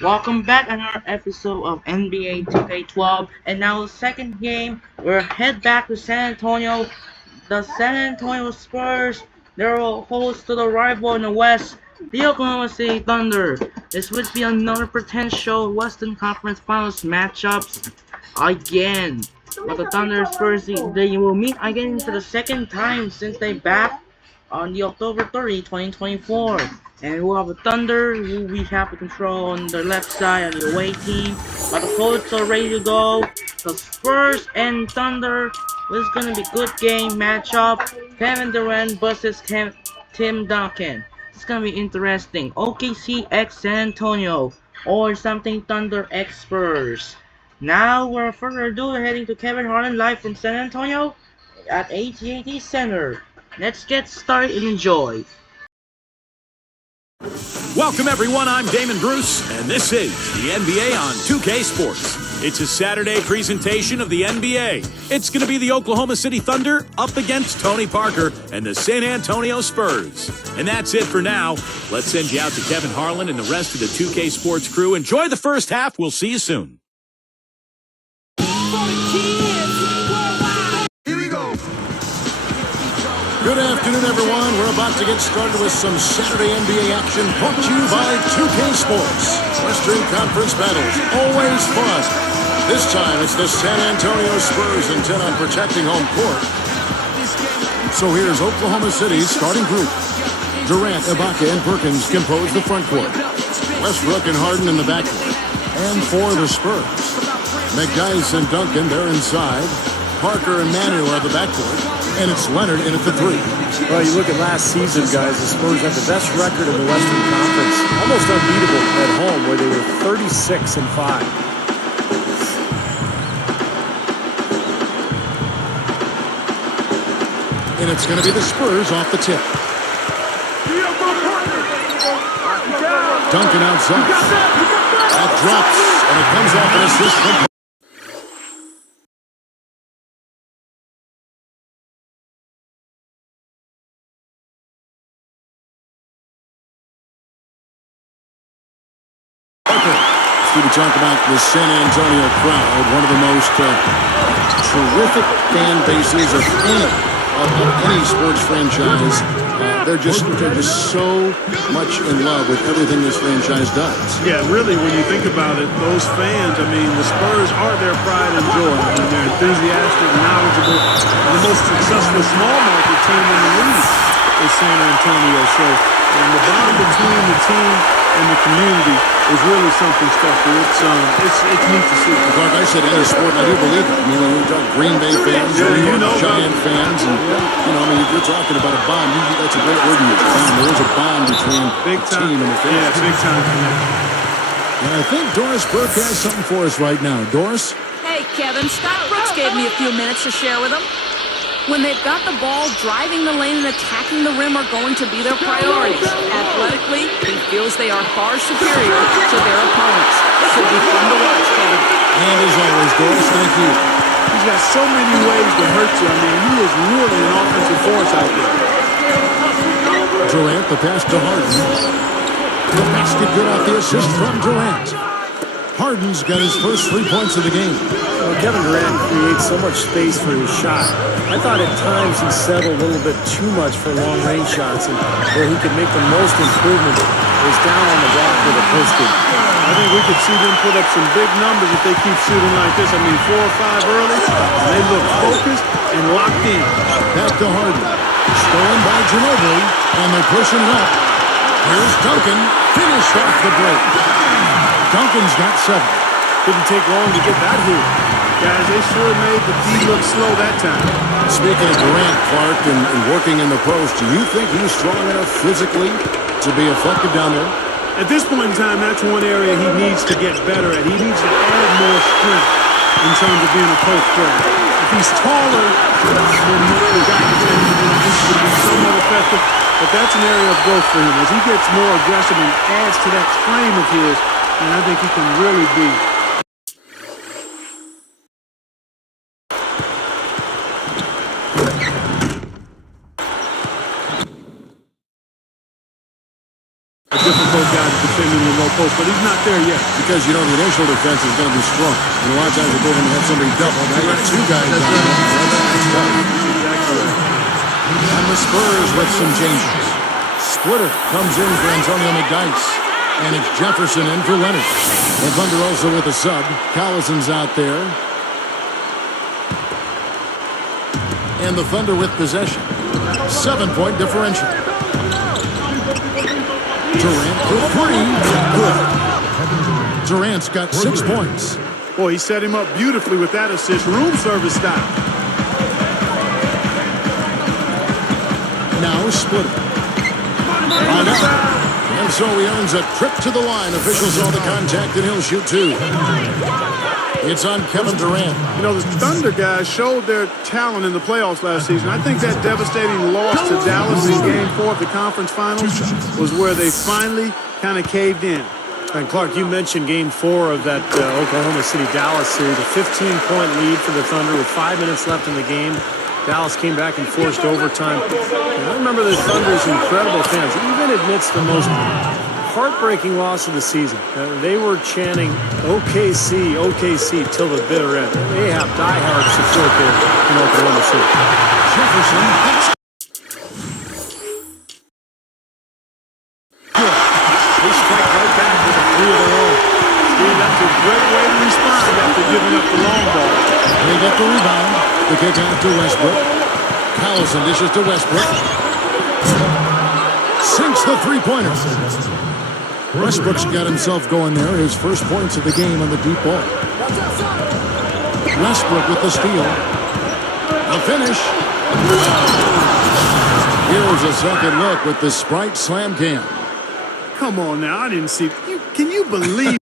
Welcome back on our episode of NBA 2K12, and now the second game, we're head back to San Antonio. The San Antonio Spurs, they're host to the rival in the West, the Oklahoma City Thunder. This would be another potential Western Conference Finals matchups again. But the Thunder Spurs, they will meet again for the second time since they back on the October 30, 2024. And we'll have the Thunder, who we have the control on the left side on the away team. But the Colts are ready to go. The Spurs and Thunder, this is gonna be good game matchup. Kevin Durant versus Tim Duncan. It's gonna be interesting. OKC x San Antonio or something Thunder x Spurs. Now, without further ado, we're heading to Kevin Harlan live from San Antonio at AT&T Center. Let's get started and enjoy. Welcome, everyone. I'm Damon Bruce, and this is the NBA on 2K Sports. It's a Saturday presentation of the NBA. It's going to be the Oklahoma City Thunder up against Tony Parker and the San Antonio Spurs. And that's it for now. Let's send you out to Kevin Harlan and the rest of the 2K Sports crew. Enjoy the first half. We'll see you soon. Good afternoon, everyone. We're about to get started with some Saturday NBA action brought to you by 2K Sports. Western Conference battles, always fun. This time, it's the San Antonio Spurs intent on protecting home court. So here's Oklahoma City's starting group. Durant, Ibaka, and Perkins compose the front court. Westbrook and Harden in the backcourt. And for the Spurs, McDyess and Duncan, they're inside. Parker and Manu are the backcourt. And it's Leonard in at the three. Well, you look at last season, guys, the Spurs have the best record in the Western Conference. Almost unbeatable at home, where they were 36-5. And it's going to be the Spurs off the tip. Duncan outside. That drops, and it comes off an assist from we talk about the San Antonio crowd, one of the most terrific fan bases of any sports franchise. They're just so much in love with everything this franchise does. Yeah, really, when you think about it, those fans, I mean, the Spurs are their pride and joy. I mean, they're enthusiastic, knowledgeable, and the most successful small market team in the league is San Antonio. So, and the bond between the team and the community is really something special. It's neat to see. Like I said, any sport, I do believe it. I mean, when you talk Green Bay fans, Giant fans, and I mean, if you're talking about a bond, that's a great word to use. There is a bond between the team and the fans. Yeah, big time. And I think Doris Burke has something for us right now. Doris? Hey, Kevin, Scott Brooks gave me a few minutes to share with him. When they've got the ball, driving the lane and attacking the rim are going to be their priorities. Athletically, he feels they are far superior to their opponents. Should be fun to watch, Kevin. And as always, Doris, thank you. He's got so many ways to hurt you. I mean, he is really an offensive force out there. Durant, the pass to Harden. The basket good off the assist from Durant. Harden's got his first 3 points of the game. Well, Kevin Durant creates so much space for his shot. I thought at times he settled a little bit too much for long-range shots, and where he could make the most improvement was down on the block with a post game. I think we could see them put up some big numbers if they keep shooting like this. I mean, 4 or 5 early, and they look focused and locked in. Back to Harden. Stolen by Ginobili, and they're pushing it up. Here's Duncan. Finished off the break. Duncan's got 7. Didn't take long to get that hoop. Guys, they sure made the D look slow that time. Speaking of Durant, Clark, and working in the post, do you think he's strong enough physically to be effective down there? At this point in time, that's one area he needs to get better at. He needs to add more strength in terms of being a post player. If he's taller than the guy he's going to be somewhat effective, but that's an area of growth for him. As he gets more aggressive and adds to that frame of his, and I think he can really be. A difficult guy to defend in the low post, but he's not there yet. Because, you know, the initial defense is going to be strong. And a lot of times they're going to have somebody double. Now you got two guys down there. That's tough. Exactly right. And the Spurs with some changes. Splitter comes in for Antonio McDyess. And it's Jefferson in for Leonard. The Thunder also with a sub. Collison's out there. And the Thunder with possession. 7-point differential. Durant for three. Good. Durant's got 6 points. Boy, he set him up beautifully with that assist. Room service style. Now Splitter. And so he earns a trip to the line. Officials saw the contact and he'll shoot two. It's on Kevin Durant. You know, the Thunder guys showed their talent in the playoffs last season. I think that devastating loss to Dallas in Game 4 of the conference finals was where they finally kind of caved in. And Clark, you mentioned Game 4 of that Oklahoma City-Dallas series, a 15-point lead for the Thunder with 5 minutes left in the game. Dallas came back and forced overtime. And I remember the Thunder's incredible fans, even amidst the most heartbreaking loss of the season. They were chanting OKC, OKC till the bitter end. They have diehard support there in Oklahoma City. Jefferson. They strike right back with a 3 of their own. Steve, that's a great way to respond after giving up the long ball. They get the rebound. The kick out to Westbrook. Collison dishes to Westbrook. Sinks the three-pointer. Westbrook's got himself going there. His first points of the game on the deep ball. Westbrook with the steal. The finish. Here's a second look with the Sprite Slam Cam. Come on now, I didn't see. Can you believe?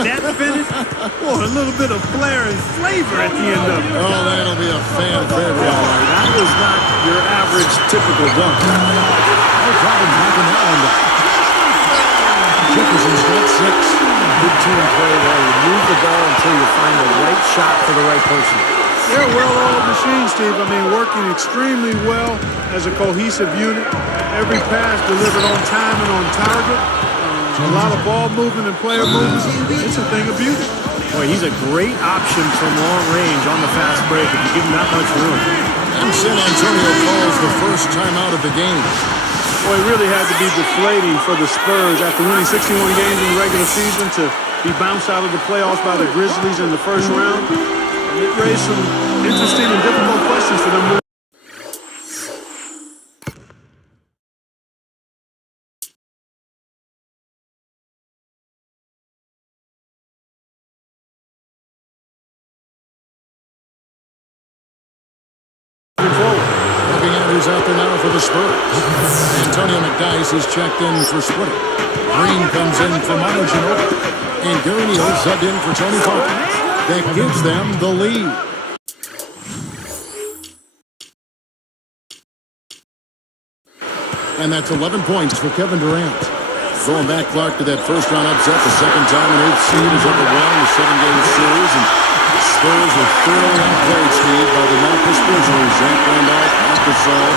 That finish? Boy, a little bit of flair and flavor at the end of it. Oh, that'll be a fan favorite. That was not your average typical dunk. No problem knocking that one down. Jefferson's got 6. Good team play there. You move the ball until you find the right shot for the right person. They're a well-oiled machine, Steve. I mean, working extremely well as a cohesive unit. Every pass delivered on time and on target. A lot of ball movement and player movement. It's a thing of beauty. Boy, he's a great option from long range on the fast break if you give him that much room. And San Antonio calls the first time out of the game. Boy, it really had to be deflating for the Spurs after winning 61 games in the regular season to be bounced out of the playoffs by the Grizzlies in the first round. And it raised some interesting and difficult questions for them. Looking at who's out there now for the Spurs. Antonio McDyess is checked in for Splitter. Green comes in for Manu Ginobili. And Gary Neal subbed in for Tony Parker. That gives them the lead. And that's 11 points for Kevin Durant. Going back, Clark, to that first-round upset, the second time an 8th seed is up at 1 in the 7-game series. And Spurs were thoroughly outplayed, Steve, by the Memphis Grizzlies. Zach Randolph, Marc Gasol.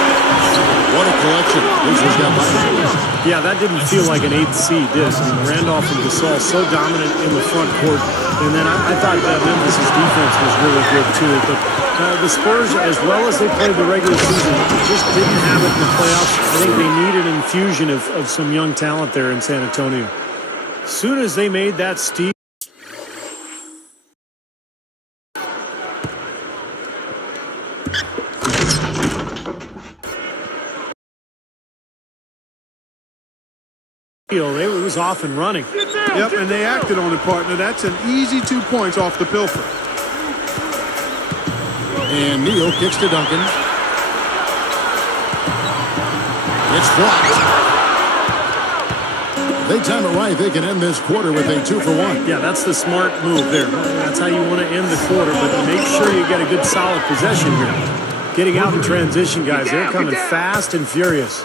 What a collection this was got by. Yeah, that didn't feel like an 8th seed, did it? I mean, Randolph and Gasol so dominant in the front court. And then I thought that Memphis' defense was really good, too. But the Spurs, as well as they played the regular season, just didn't have it in the playoffs. I think they needed an infusion of some young talent there in San Antonio. As soon as they made that steal, it was off and running. Yep, and they acted on it, partner. That's an easy 2 points off the pilfer. And Neal kicks to Duncan. It's blocked. They time it right. They can end this quarter with a 2-for-1. Yeah, that's the smart move there. That's how you want to end the quarter, but make sure you get a good solid possession here. Getting out in transition, guys. They're coming fast and furious.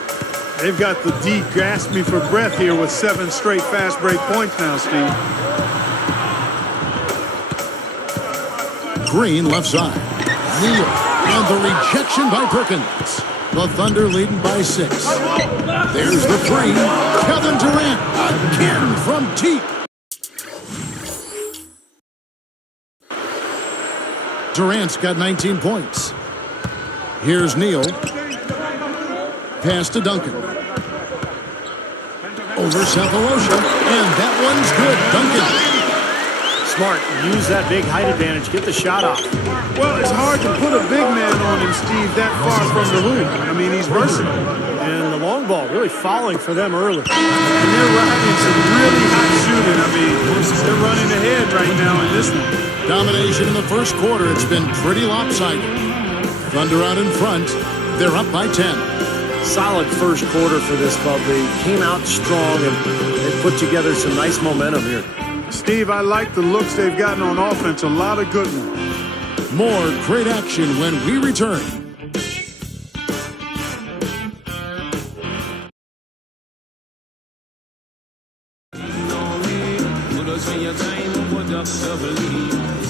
They've got the D gasping for breath here with 7 straight fast break points now, Steve. Green left side. Neal. And the rejection by Perkins. The Thunder leading by 6. There's the 3. Kevin Durant again from deep. Durant's got 19 points. Here's Neal. Pass to Duncan. Over Cephalosha. And that one's good. Duncan. Smart. Use that big height advantage. Get the shot off. Well, it's hard to put a big man on him, Steve, that far from the hoop. I mean, he's versatile. And the long ball really falling for them early. And they're running some really hot shooting. I mean, they're running ahead right now in this one. Domination in the first quarter. It's been pretty lopsided. Thunder out in front. They're up by 10. Solid first quarter for this club. They came out strong and they put together some nice momentum here. Steve, I like the looks they've gotten on offense. A lot of good ones. More great action when we return.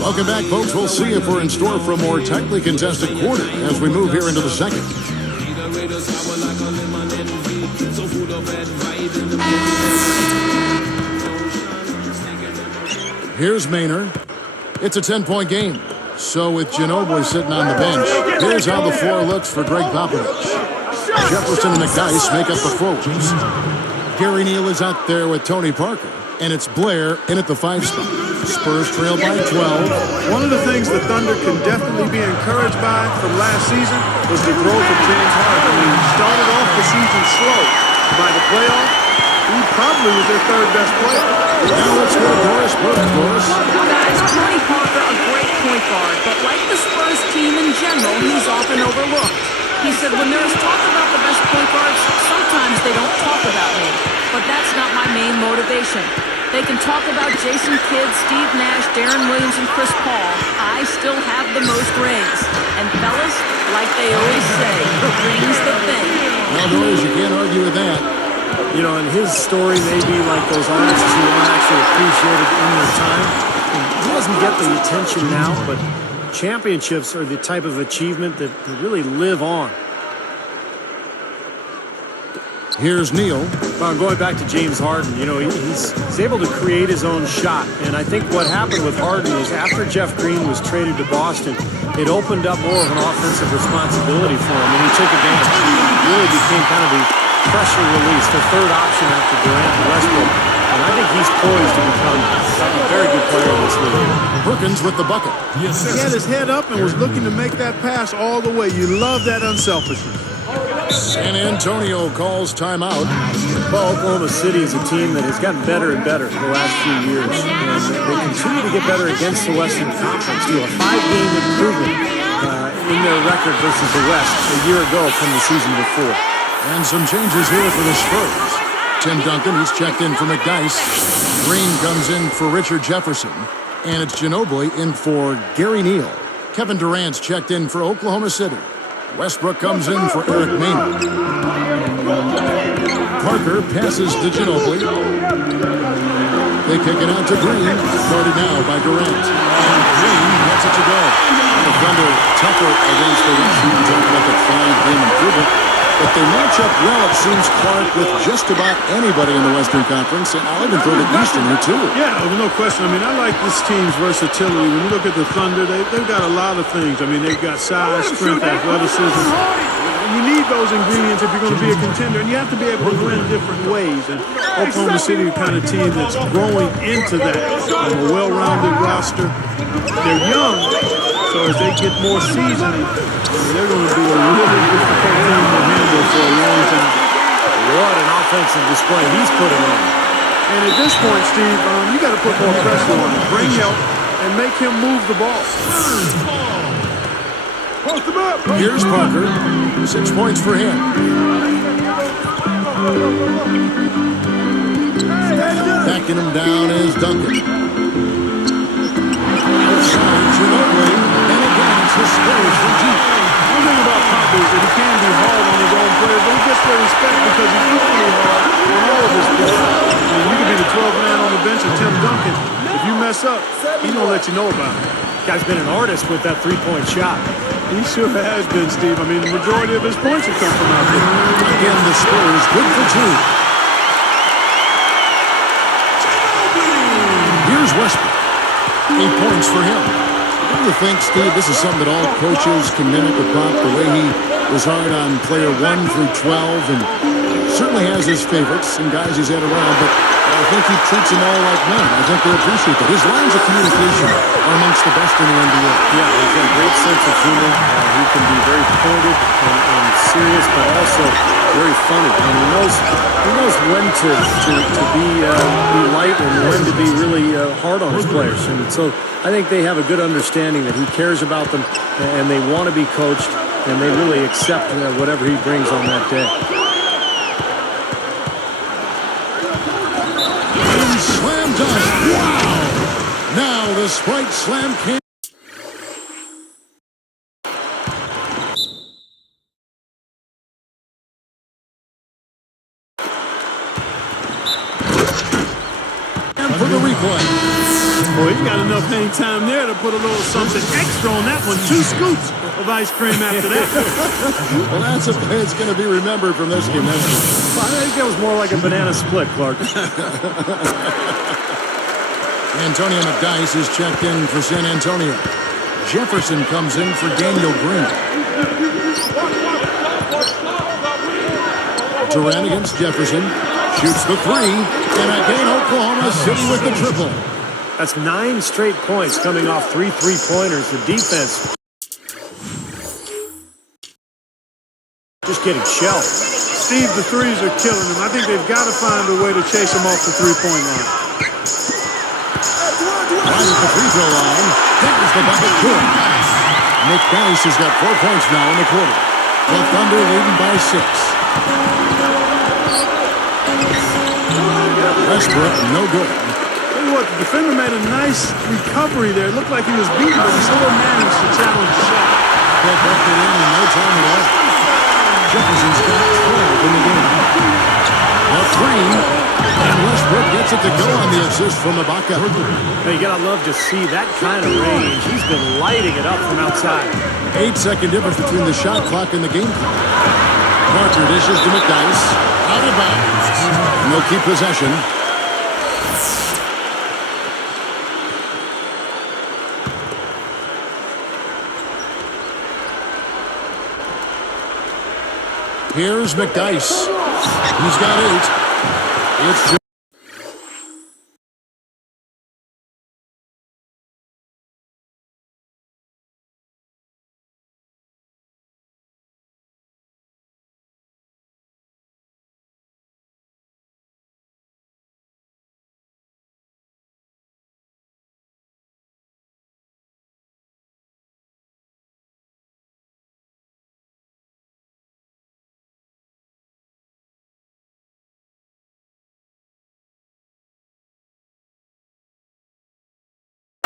Welcome back, folks. We'll see if we're in store for a more tightly contested quarter as we move here into the second. Here's Maynard. It's a 10-point game. So with Ginobili sitting on the bench, here's how the floor looks for Greg Popovich. Jefferson and McDyess make up the forwards. Gary Neal is out there with Tony Parker, and it's Blair in at the 5 spot. Spurs trail by 12. One of the things the Thunder can definitely be encouraged by from last season was the growth of James Harden. I mean, he started off the season slow. By the playoff, he probably was their 3rd best player. Now let's go to Doris Burke, Doris. Guys, Tony Parker, a great point guard, but like the Spurs team in general, he's often overlooked. He said, when there's talk about the best point guards, sometimes they don't talk about me. But that's not my main motivation. They can talk about Jason Kidd, Steve Nash, Darren Williams, and Chris Paul. I still have the most rings. And fellas, like they always say, the ring's the thing. Well, Doris, you can't argue with that. You know, and his story may be like those artists who aren't actually appreciated in their time. And he doesn't get the attention now, but championships are the type of achievement that really live on. Here's Neal. Well, going back to James Harden, you know, he's able to create his own shot. And I think what happened with Harden was after Jeff Green was traded to Boston, it opened up more of an offensive responsibility for him, and he took advantage. He really became kind of the pressure release, the 3rd option after Durant and Westbrook. And I think he's poised to become a very good player in this league. Perkins with the bucket. He had his head up and was looking to make that pass all the way. You love that unselfishness. San Antonio calls timeout. Well, Oklahoma City is a team that has gotten better and better the last few years. And they continue to get better against the Western Conference. Do a 5-game improvement in their record versus the West a year ago from the season before. And some changes here for the Spurs. Tim Duncan, he's checked in for McDyess. Green comes in for Richard Jefferson. And it's Ginobili in for Gary Neal. Kevin Durant's checked in for Oklahoma City. Westbrook comes in for Eric Maynard. Parker passes to Ginobili. They kick it out to Green. Guarded now by Durant. And Green gets it to go. The Thunder tougher against the West. You can talk about the 5-game improvement. But they match up well, it seems, Clark, with just about anybody in the Western Conference. And I'll even throw the East in there, too. Yeah, no question. I mean, I like this team's versatility. When you look at the Thunder, they've got a lot of things. I mean, they've got size, strength, athleticism. You need those ingredients if you're going to be a contender, and you have to be able to win different ways. And Oklahoma City is the kind of team that's growing into that. A well-rounded roster. They're young, so as they get more seasoned, they're going to be a really difficult team to handle for a long time. What an offensive display he's putting on. And at this point, Steve, you got to put more pressure on him, bring help, and make him move the ball. Post him up. Here's Parker. 6 points for him. Backing him down is Duncan. Outside, Ginobili. And again, it's the Spurs from deep. One thing about Pop is that he can be hard on his own players, but he gets their respect because he's equally hard on all of his players. And you can be the 12th man on the bench of Tim Duncan. If you mess up, he's going to let you know about it. Guy's been an artist with that three-point shot. He sure has been, Steve. I mean, the majority of his points have come from out there. Again, the Spurs good for two. Here's Westbrook. 8 points for him. Don't you think, Steve, this is something that all coaches can mimic with Pop, the way he was hard on player 1 through 12, and certainly has his favorites and guys he's had around, but I think he treats them all like men. I think they appreciate that. His lines of communication are amongst the best in the NBA. Yeah, he's got a great sense of humor. He can be very pointed and serious, but also very funny. And he knows when to be light and when to be really hard on his players. And so I think they have a good understanding that he cares about them and they want to be coached and they really accept whatever he brings on that day. Slam dunk. Wow! Now the Sprite Slam can. And for the replay. Boy, he got enough hang time there to put a little something extra on that one. 2 scoops of ice cream after that. Well, that's a play that's going to be remembered from this game. I think that was more like a banana split, Clark. Antonio McDyess is checked in for San Antonio. Jefferson comes in for Daniel Green. Durant against Jefferson. Shoots the 3. And again, Oklahoma City with the triple. That's 9 straight points coming off 3 3-pointers. The defense just getting shelled. Steve, the threes are killing him. I think they've got to find a way to chase him off the three-point line. Right at the free throw line. There's the bucket. Good. McDyess has got 4 points now in the quarter. The Thunder leading by 6. Westbrook, no good. Tell you what, the defender made a nice recovery there. It looked like he was beaten, but he still managed to challenge the shot. They bumped it in no time at all. Jefferson's got 12 in the game. A 3. And Westbrook gets it to go on the assist from Ibaka. Hey, you gotta love to see that kind of range. He's been lighting it up from outside. 8-second difference between the shot clock and the game clock. Parker dishes to McDyess. Out of bounds. And they'll keep possession. Here's McDyess. He's got 8. It's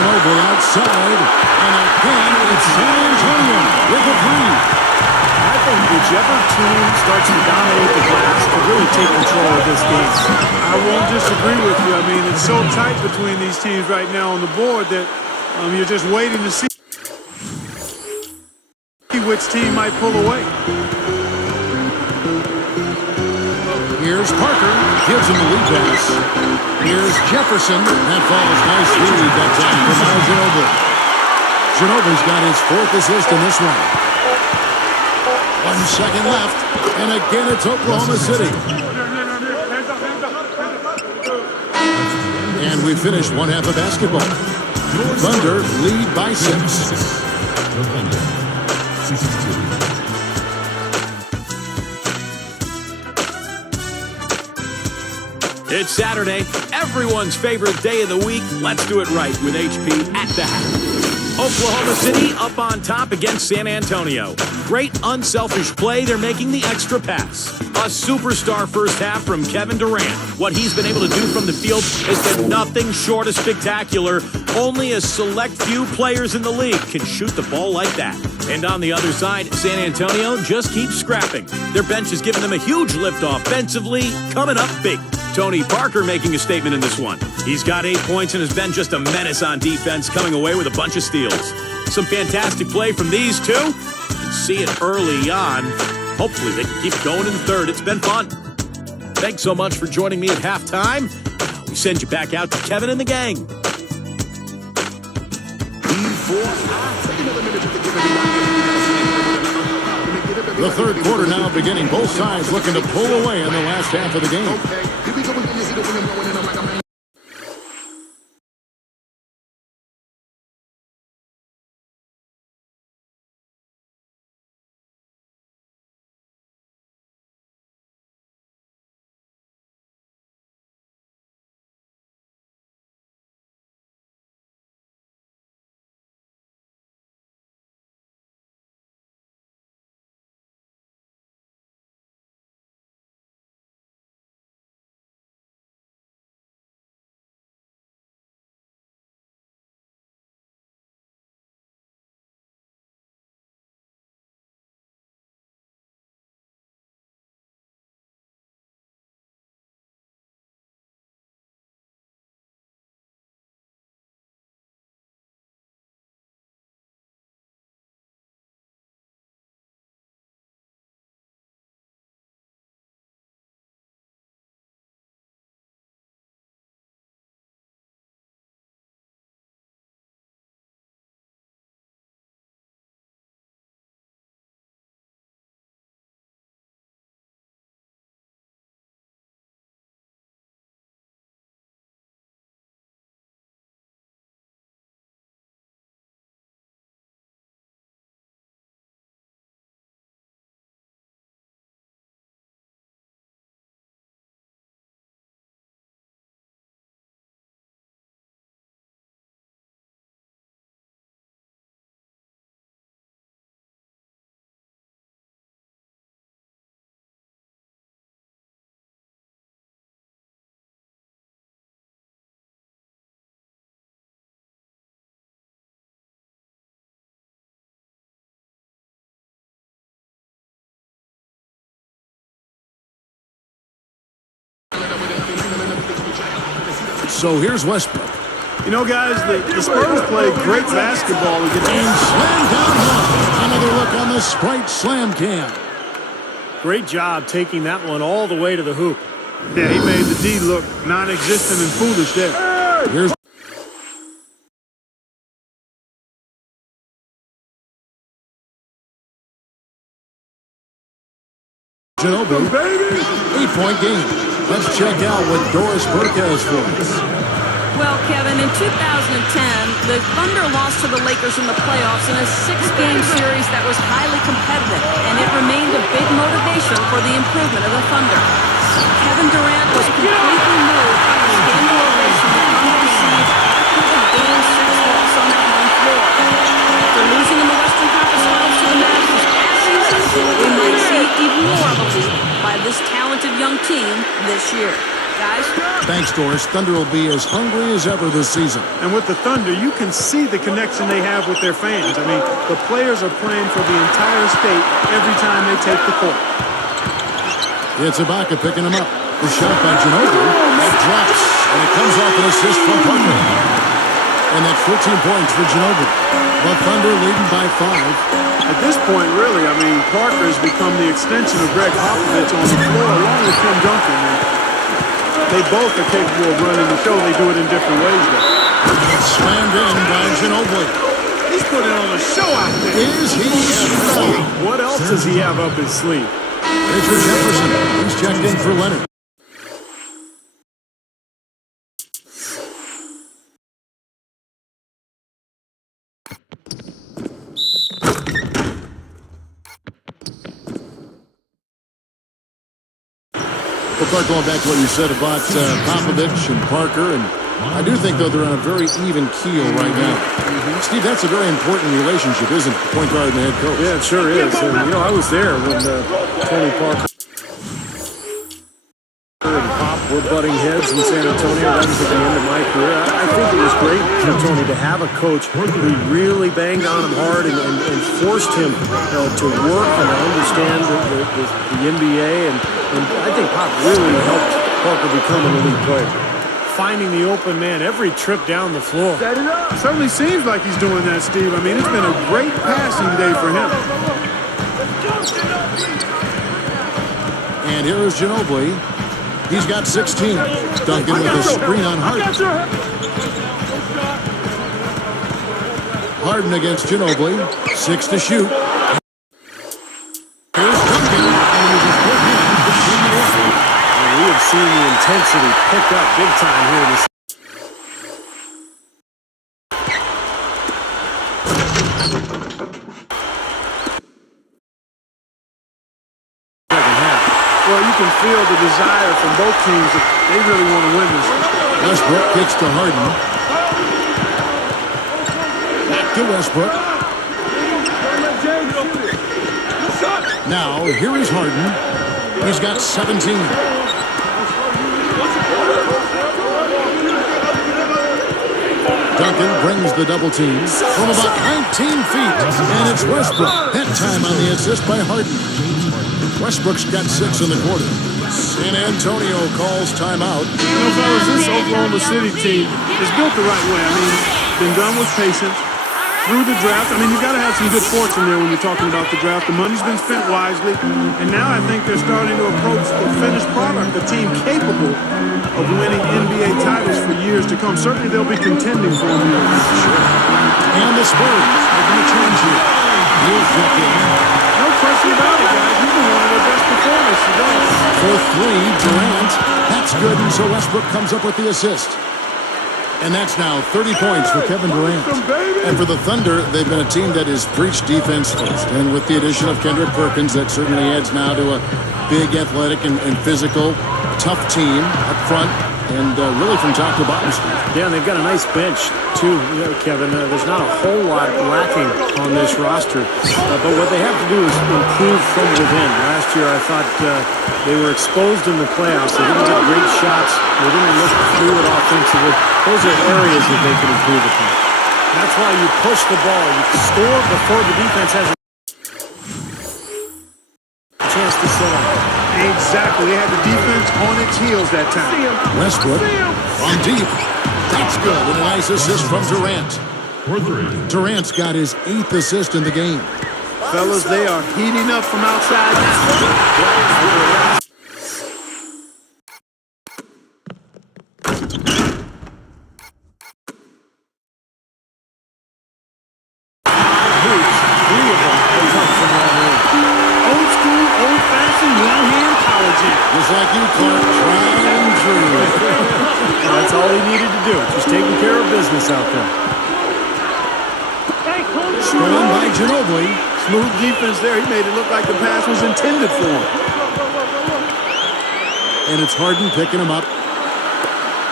over outside, and again it's San Antonio with a 3. I think whichever team starts to dominate the glass can really take control of this game. I won't disagree with you. I mean, it's so tight between these teams right now on the board that you're just waiting to see which team might pull away. Here's Parker, gives him the lead pass. Here's Jefferson. That falls nicely that time from Ginobili. Ginobili's got his 4th assist in this one. 1 second left, and again it's Oklahoma City. And we finished one half of basketball. Thunder lead by 6. It's Saturday, everyone's favorite day of the week. Let's do it right with HP at the half. Oklahoma City up on top against San Antonio. Great unselfish play. They're making the extra pass. A superstar first half from Kevin Durant. What he's been able to do from the field has been nothing short of spectacular. Only a select few players in the league can shoot the ball like that. And on the other side, San Antonio just keeps scrapping. Their bench has given them a huge lift offensively, coming up big. Tony Parker making a statement in this one. He's got 8 points and has been just a menace on defense, coming away with a bunch of steals. Some fantastic play from these two. You can see it early on. Hopefully they can keep going in the third. It's been fun. Thanks so much for joining me at halftime. We send you back out to Kevin and the gang. The third quarter now beginning. Both sides looking to pull away in the last half of the game. So here's Westbrook. You know, guys, the Spurs play great basketball against. And slam down one. Another look on the Sprite Slam Cam. Great job taking that one all the way to the hoop. Yeah, he made the D look non-existent and foolish there. Here's Ginobili. 8-point game. Let's check out what Doris Burke has for us. Well, Kevin, in 2010, the Thunder lost to the Lakers in the playoffs in a 6-game series that was highly competitive, and it remained a big motivation for the improvement of the Thunder. Kevin Durant was completely moved by the standing ovation that he received after the Game 6 loss on their home floor. After losing in the Western Conference Finals to the Mavs this past season, we might see even more of a lead by this talented young team this year. Guys? Thanks, Doris. Thunder will be as hungry as ever this season. And with the Thunder, you can see the connection they have with their fans. I mean, the players are playing for the entire state every time they take the court. It's Ibaka picking him up. The shot by Ginobili. It drops, and it comes off an assist from Parker. And that's 14 points for Ginobili. The Thunder leading by 5. At this point, really, I mean, Parker has become the extension of Greg Popovich on the floor along with Tim Duncan. They both are capable of running the show. They do it in different ways, though. Slammed in by Ginobili. He's putting on a show out there. Is he ever? What else does he have up his sleeve? Richard Jefferson. He's checked in for Leonard. Well, Clark, going back to what you said about Popovich and Parker and I do think, though, they're on a very even keel right now. Steve, that's a very important relationship, isn't it? The point guard and the head coach. Yeah, it sure is. And, you know, I was there when Tony Parker and Pop were butting heads in San Antonio. That was at the end of my career. I think it was great for Tony to have a coach who really banged on him hard and forced him to work and to understand the NBA. And I think Pop really helped Parker become an elite player. Finding the open man every trip down the floor. It certainly seems like he's doing that, Steve. I mean, it's been a great passing day for him. And here is Ginobili. He's got 16. Duncan with a screen on Harden. Harden against Ginobili. 6 to shoot. Here's Duncan. And we have seen the intensity pick up big time here in the Well, you can feel the desire from both teams that they really want to win this. Westbrook kicks to Harden. Back to Westbrook. Now, here is Harden. He's got 17. Duncan brings the double team from about 19 feet. And it's Westbrook. That time on the assist by Harden. Westbrook's got 6 in the quarter. San Antonio calls timeout. You know, fellas, this Oklahoma City team is built the right way. I mean, been done with patience through the draft. I mean, you got to have some good fortune there when you're talking about the draft. The money's been spent wisely, and now I think they're starting to approach the finished product, a team capable of winning NBA titles for years to come. Certainly, they'll be contending for them. And the Spurs are going to change here. Here's Duncan. No question about it, guys. You've been one of their best performers today. For 3, Durant. That's good, and so Westbrook comes up with the assist. And that's now 30 points for Kevin Durant. And for the Thunder, they've been a team that has preached defense first. And with the addition of Kendrick Perkins, that certainly adds now to a big, athletic, and physical, tough team up front. And really from top to bottom. Yeah, and they've got a nice bench, too, Kevin. There's not a whole lot lacking on this roster. But what they have to do is improve from within. Last year, I thought they were exposed in the playoffs. They didn't get great shots. They didn't look fluid offensively. Those are areas that they can improve upon. That's why you push the ball. You score before the defense has a chance to set up. Exactly. They had the defense on its heels that time. Westbrook from deep. That's good. And a nice assist from Durant. Durant's got his 8th assist in the game. Fellas, they are heating up from outside now. Just like you, Clark, tried and true. That's all he needed to do. Just taking care of business out there. Stolen by Ginobili. Smooth defense there. He made it look like the pass was intended for him. And it's Harden picking him up.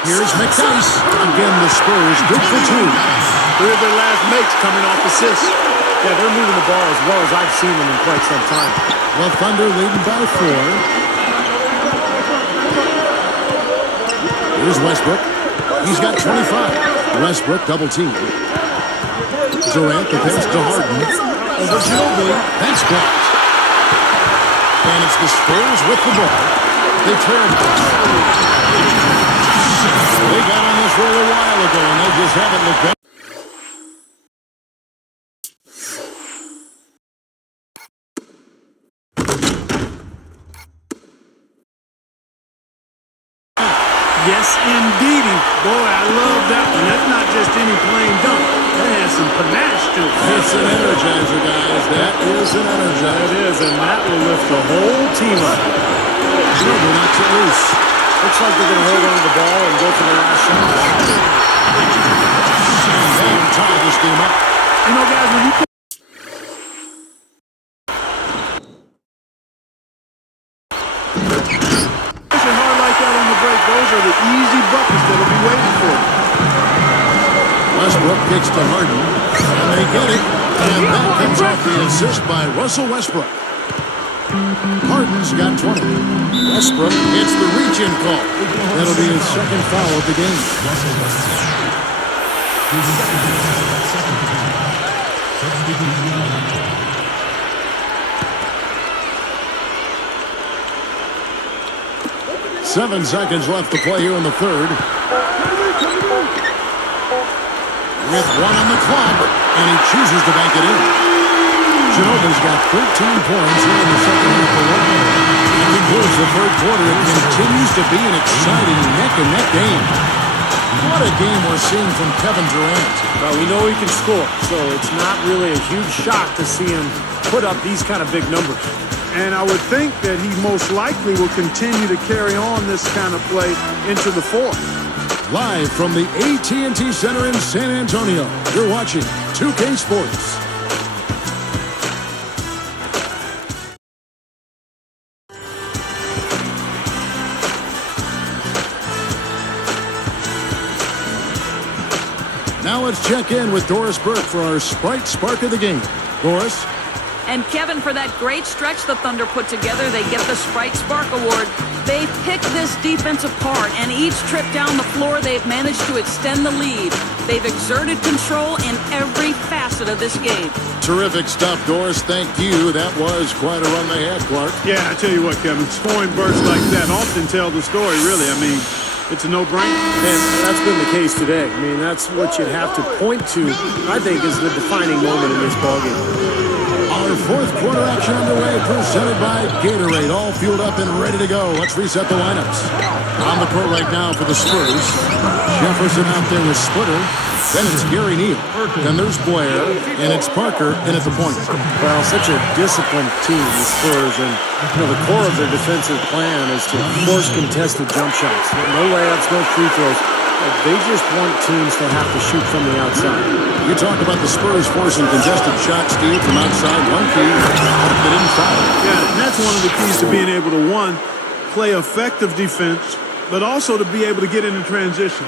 Here's McDice. Again, the Spurs good for 2. 3 of their last makes coming off assists. Yeah, they're moving the ball as well as I've seen them in quite some time. The Thunder leading by 4. Here's Westbrook. He's got 25. Westbrook double team. Durant the pass to Harden. Over Ginobili. That's blocked. And it's the Spurs with the ball. They turn. They got on this roll a while ago, and they just haven't looked back. Yes, indeedy. Boy, I love that one. That's not just any plain dunk. That has some panache to it. It's an energizer, guys. That is an energizer. It is, and that will lift the whole team up. Ginobili knocks it loose. Looks like they're going to hold on to the ball and go for the last shot. And they tie this game up. You know, guys, when you pushing hard like that on the break, those are the easy buckets that'll be waiting for you. Westbrook kicks to Harden. And they get it. And that comes off the assist by Russell Westbrook. Harden's got 20. Westbrook gets the reach-in call. That'll be his second foul of the game. 7 seconds left to play here in the third. With 1 on the clock, and he chooses to bank it in. Genova's got 13 points here in the second half alone. It concludes the third quarter. It continues to be an exciting neck-and-neck game. What a game we're seeing from Kevin Durant. Well, we know he can score, so it's not really a huge shock to see him put up these kind of big numbers. And I would think that he most likely will continue to carry on this kind of play into the fourth. Live from the AT&T Center in San Antonio, you're watching 2K Sports. Now let's check in with Doris Burke for our Sprite Spark of the game. Doris? And Kevin, for that great stretch the Thunder put together, they get the Sprite Spark Award. They picked this defense apart, and each trip down the floor, they've managed to extend the lead. They've exerted control in every facet of this game. Terrific stuff, Doris. Thank you. That was quite a run they had, Clark. Yeah, I tell you what, Kevin, scoring bursts like that often tell the story, really. I mean, it's a no-brainer. And that's been the case today. I mean, that's what you'd have to point to, I think, is the defining moment in this ballgame. Our fourth quarter action underway, presented by Gatorade. All fueled up and ready to go. Let's reset the lineups. On the court right now for the Spurs. Jefferson out there with Splitter. Then it's Gary Neal. Then there's Blair. And it's Parker in at the point. Well, such a disciplined team, the Spurs. And, the core of their defensive plan is to force contested jump shots. No layups, no free throws. They just want teams to have to shoot from the outside. You talk about the Spurs forcing contested shots, Steve, from outside. One key, they didn't foul. Yeah, and that's one of the keys to being able to, one, play effective defense, but also to be able to get into transition.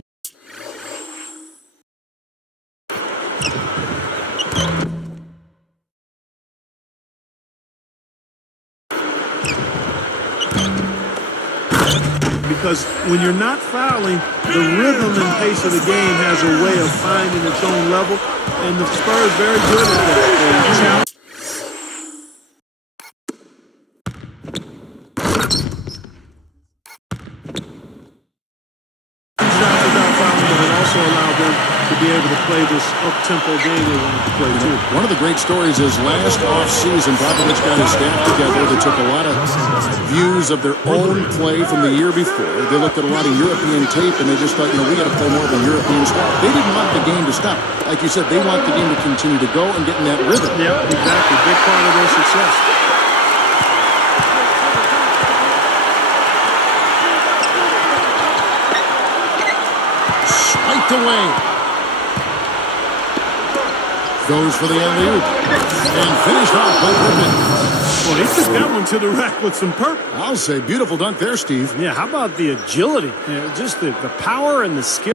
Because when you're not fouling, the rhythm and pace of the game has a way of finding its own level, and the Spurs very good at that. Shots without fouling, but it also allowed them to be able to play this up-tempo game they wanted to play too. One of the great stories is last offseason, Popovich got his staff together. They took a lot of views of their own play from the year before. They looked at a lot of European tape, and they just thought, we got to play more of a European style. They didn't want the game to stop. Like you said, they want the game to continue to go and get in that rhythm. Yep, exactly. Big part of their success. Spiked away. Goes for the alley-oop. And finished off by Griffin. Well, he took that one to the rack with some purpose. I'll say beautiful dunk there, Steve. Yeah, how about the agility? Just the power and the skill.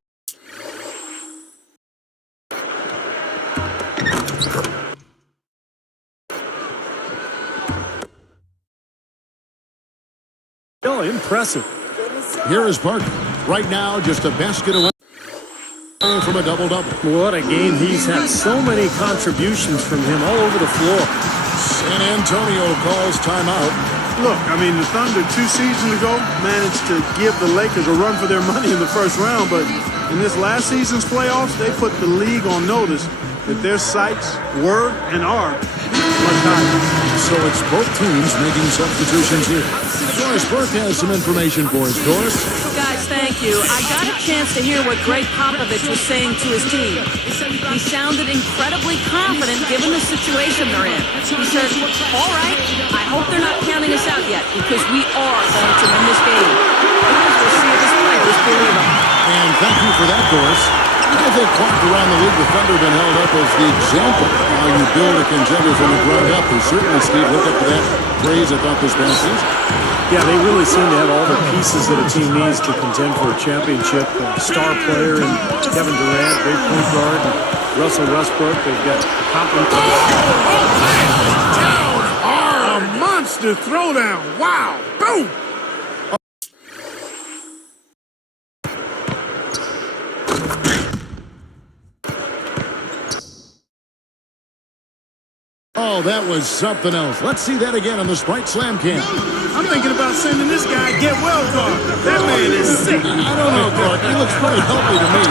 Impressive. Here is Parker. Right now, just a basket away from a double-double. What a game he's had. So many contributions from him all over the floor. San Antonio calls timeout. Look, the Thunder 2 seasons ago managed to give the Lakers a run for their money in the first round, but in this last season's playoffs, they put the league on notice that their sights were and are much higher. So it's both teams making substitutions here. Doris Burke has some information for us. Doris? Guys, thank you. I got a chance to hear what Greg Popovich was saying to his team. He sounded incredibly confident given the situation they're in. He said, all right, I hope they're not counting us out yet because we are going to win this game. We'll see if his players believe him. And thank you for that, Doris. I think Clark around the league, the Thunder have been held up as the example of how you build a contender from the ground up. And certainly, Steve, look up to that phrase I thought this past season. Yeah, they really seem to have all the pieces that a team needs to contend for a championship. Star player and Kevin Durant, great point guard, and Russell Westbrook. They've got complement. A monster throwdown. Wow. Boom. Oh, that was something else. Let's see that again on the Sprite Slam Cam. I'm thinking about sending this guy a get well card. That man is sick. I don't know, Clark. He looks pretty healthy to me.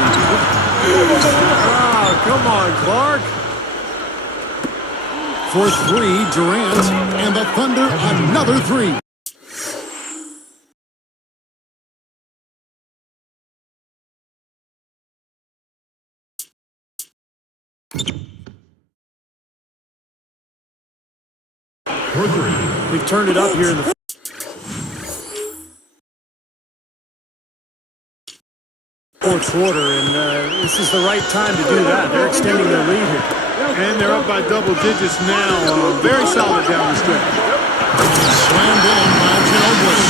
Oh, come on, Clark. For three, Durant, and the Thunder another three. They've turned it up here in the fourth quarter, and this is the right time to do that. They're extending their lead here. And they're up by double digits now. Very solid down the stretch. Slammed in by Ginobili.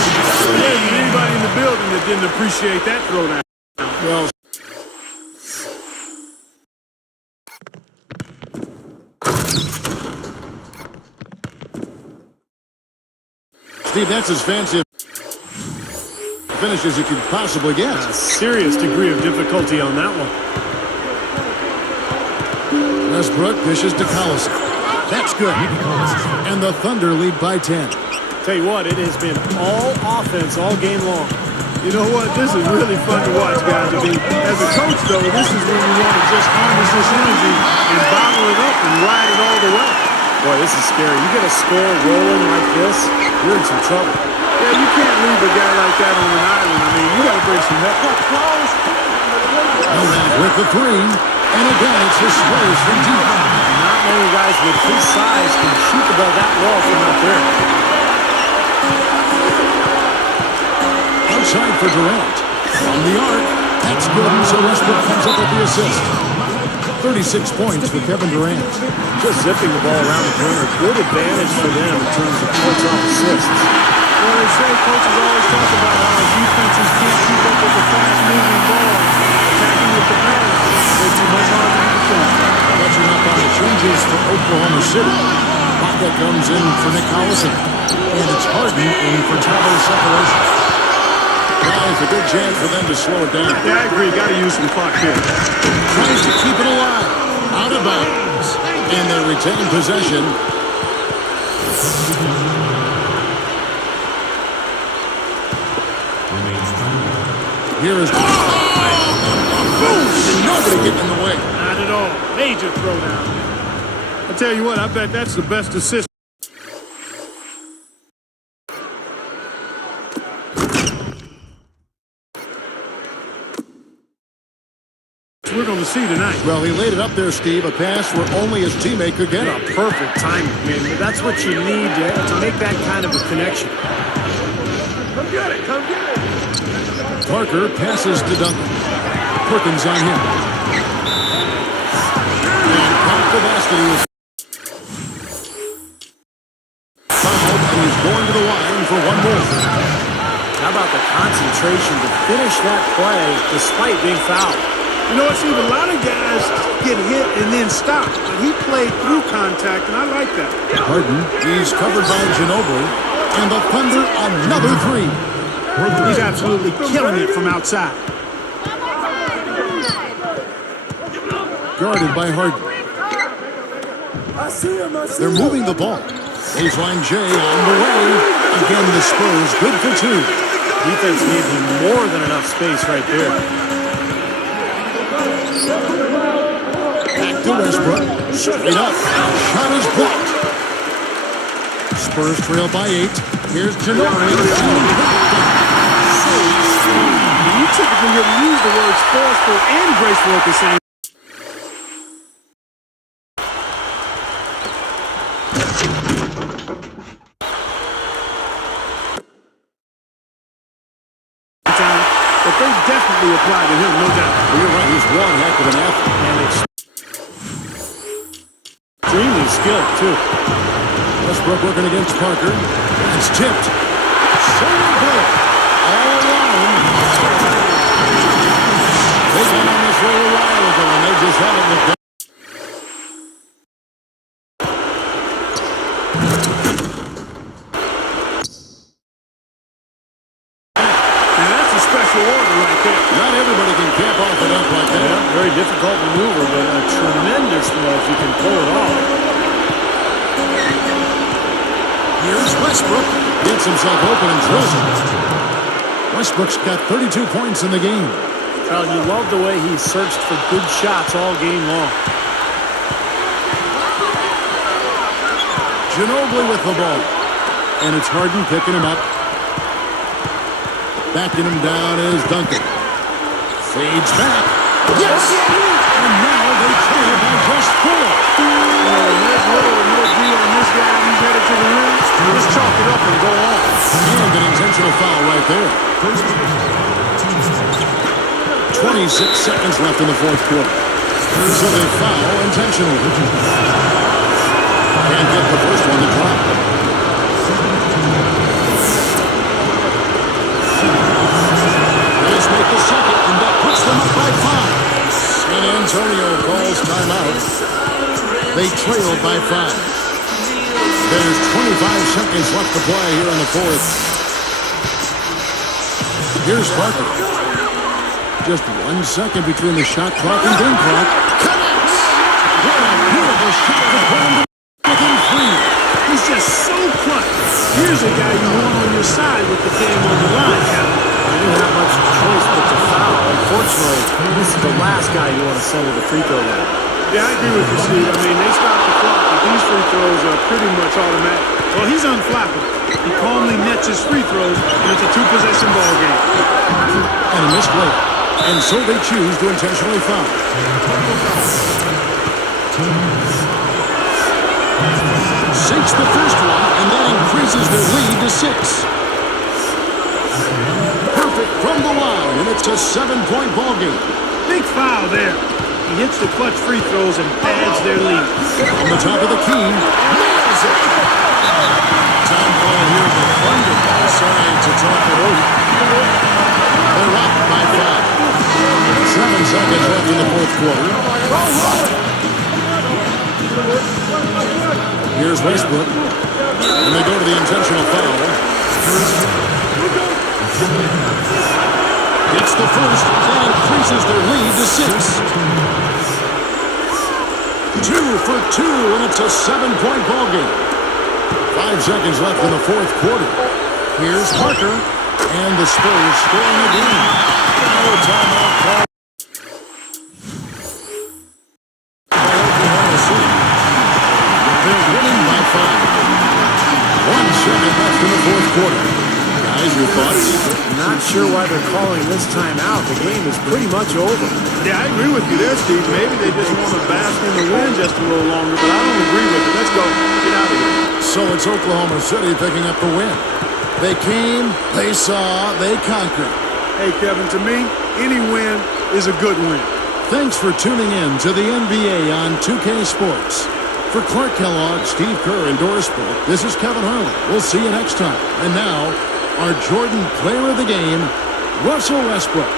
There isn't anybody in the building that didn't appreciate that throwdown. Well, Steve, that's as fancy a finish as you could possibly get. A serious degree of difficulty on that one. Westbrook dishes to Collison. That's good. And the Thunder lead by 10. Tell you what, it has been all offense all game long. You know what? This is really fun to watch, guys. I mean, as a coach, though, this is when you want to just harness this energy and bottle it up and ride it all the way. Boy, this is scary. You get a score rolling like this, you're in some trouble. Yeah, you can't leave a guy like that on an island. I mean, you got to bring some help. With the three, and again, it's the Spurs from deep. Not many guys with his size can shoot the ball that well from out there. Outside for Durant. From the arc, that's good, so Westbrook comes up with the assist. 36 points for Kevin Durant. Just zipping the ball around the perimeter. Good advantage for them in terms of points off assists. Well, they say coaches always talk about how defenses can't keep up with the fast-moving ball. Attacking with the pass makes it much harder to defend. Catching up on the changes for Oklahoma City. Baca comes in for Nick Collison. And it's Harden in for Tabo separation. It's a good chance for them to slow it down. Yeah, I agree. Got to use some clock here. Tries to keep it alive. Out of bounds. And they retain possession. Here is... Boom! And nobody getting in the way. Not at all. Major throwdown. I tell you what, I bet that's the best assist. We're going to see tonight. Well, he laid it up there, Steve. A pass where only his teammate could get it. Perfect timing. I mean, that's what you need to make that kind of a connection. Come get it. Come get it. Parker passes to Duncan. Perkins on him. And pop the basket. He was fouled, and he's going to the line for one more. How about the concentration to finish that play despite being fouled? You know what, Steve? A lot of guys get hit and then stop. But he played through contact, and I like that. Harden, he's covered by Ginobili. And the Thunder, another three. He's absolutely killing it from outside. Guarded by Harden. They're moving the ball. Baseline J on the way. Again, the Spurs good for two. Defense gave him more than enough space right there. Back to Westbrook. Straight up. Shot is blocked. Spurs trail by 8. Here's Ginobili. You typically wouldn't use the words forceful and graceful at the same time. But they definitely apply to him, no doubt. Well, you're right. He's one heck of skill, too. Westbrook working against Parker. It's tipped. Shoulder break. All alone. They got on this roll a while ago, and they just haven't looked back. Now that's a special order right there. Not everybody can camp off a dunk like that. Yeah, very difficult maneuver, but a tremendous one if you can pull it off. Here's Westbrook. Gets himself open and throws it. Westbrook's got 32 points in the game. Well, you love the way he searched for good shots all game long. Ginobili with the ball. And it's Harden picking him up. Backing him down is Duncan. Fades back. Yes! And now they trail by just 4. There's little or no deal on this guy. He's headed to the rim. Just chalk it up and go on. And an intentional foul right there. 26 seconds left in the fourth quarter. So they foul intentionally. Can't get the first one to drop. Let's make the second, and that puts them up by 5. San Antonio calls timeout. They trailed by 5. There's 25 seconds left to play here in the fourth. Here's Parker. Just 1 second between the shot clock and game clock. Connects! What a beautiful shot to put him within 3. He's just so clutch. Here's a guy you want on your side with the game on the line, Kevin. They didn't have much choice but to foul. Unfortunately, this is the last guy you want to send to the free throw line. Yeah, I agree with you, Steve. I mean, they stopped the clock, but these free throws are pretty much automatic. Well, he's unflappable. He calmly nets his free throws, and it's a 2-possession ball game. And a missed late. And so they choose to intentionally foul. Sinks the first one, and that increases their lead to 6. Perfect from the line, and it's a 7-point ball game. Big foul there. He hits the clutch free throws and pads their lead. On the top of the key, nails it. Time call here, the Thunder decide to talk it over. They're up by 5. 7 seconds left in the fourth quarter. Here's Westbrook. And they go to the intentional foul. Gets the first. That increases their lead to 6. 2 for 2, and it's a 7-point ball game. 5 seconds left in the fourth quarter. Here's Parker, and the Spurs scoring again. No timeout call. Oklahoma City. They're winning by 5. 1 second left in the fourth quarter. Guys, your thoughts? Not sure why they're calling this timeout. The game is pretty much over. Yeah, I agree with you there, Steve. Maybe they just want to bask in the win just a little longer, but I don't agree with it. Let's go. Get out of here. So it's Oklahoma City picking up the win. They came, they saw, they conquered. Hey, Kevin, to me, any win is a good win. Thanks for tuning in to the NBA on 2K Sports. For Clark Kellogg, Steve Kerr, and Doris Burke, this is Kevin Harlan. We'll see you next time. And now, our Jordan Player of the Game, Russell Westbrook.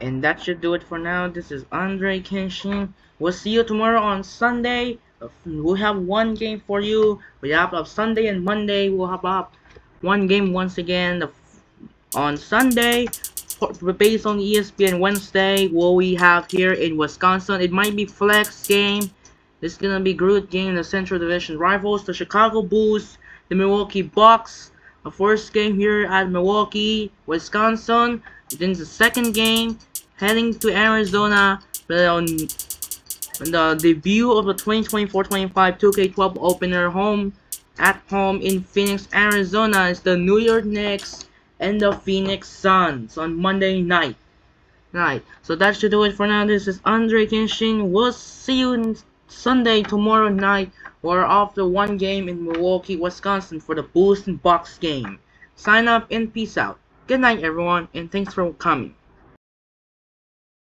And that should do it for now. This is Andre Kenshin. We'll see you tomorrow on Sunday. We'll have one game for you. We have up Sunday and Monday. We'll have up one game once again. On Sunday, based on ESPN Wednesday, what we have here in Wisconsin, it might be flex game. This is gonna be good game in the Central Division rivals, the Chicago Bulls, the Milwaukee Bucks. The first game here at Milwaukee, Wisconsin. Then the second game, heading to Arizona on the debut of the 2024-25 2K12 opener at home in Phoenix, Arizona is the New York Knicks and the Phoenix Suns on Monday night. So that should do it for now. This is Andre Kenshin. We'll see you Sunday tomorrow night or after one game in Milwaukee, Wisconsin for the Bulls and Bucks game. Sign up and peace out. Good night everyone and thanks for coming.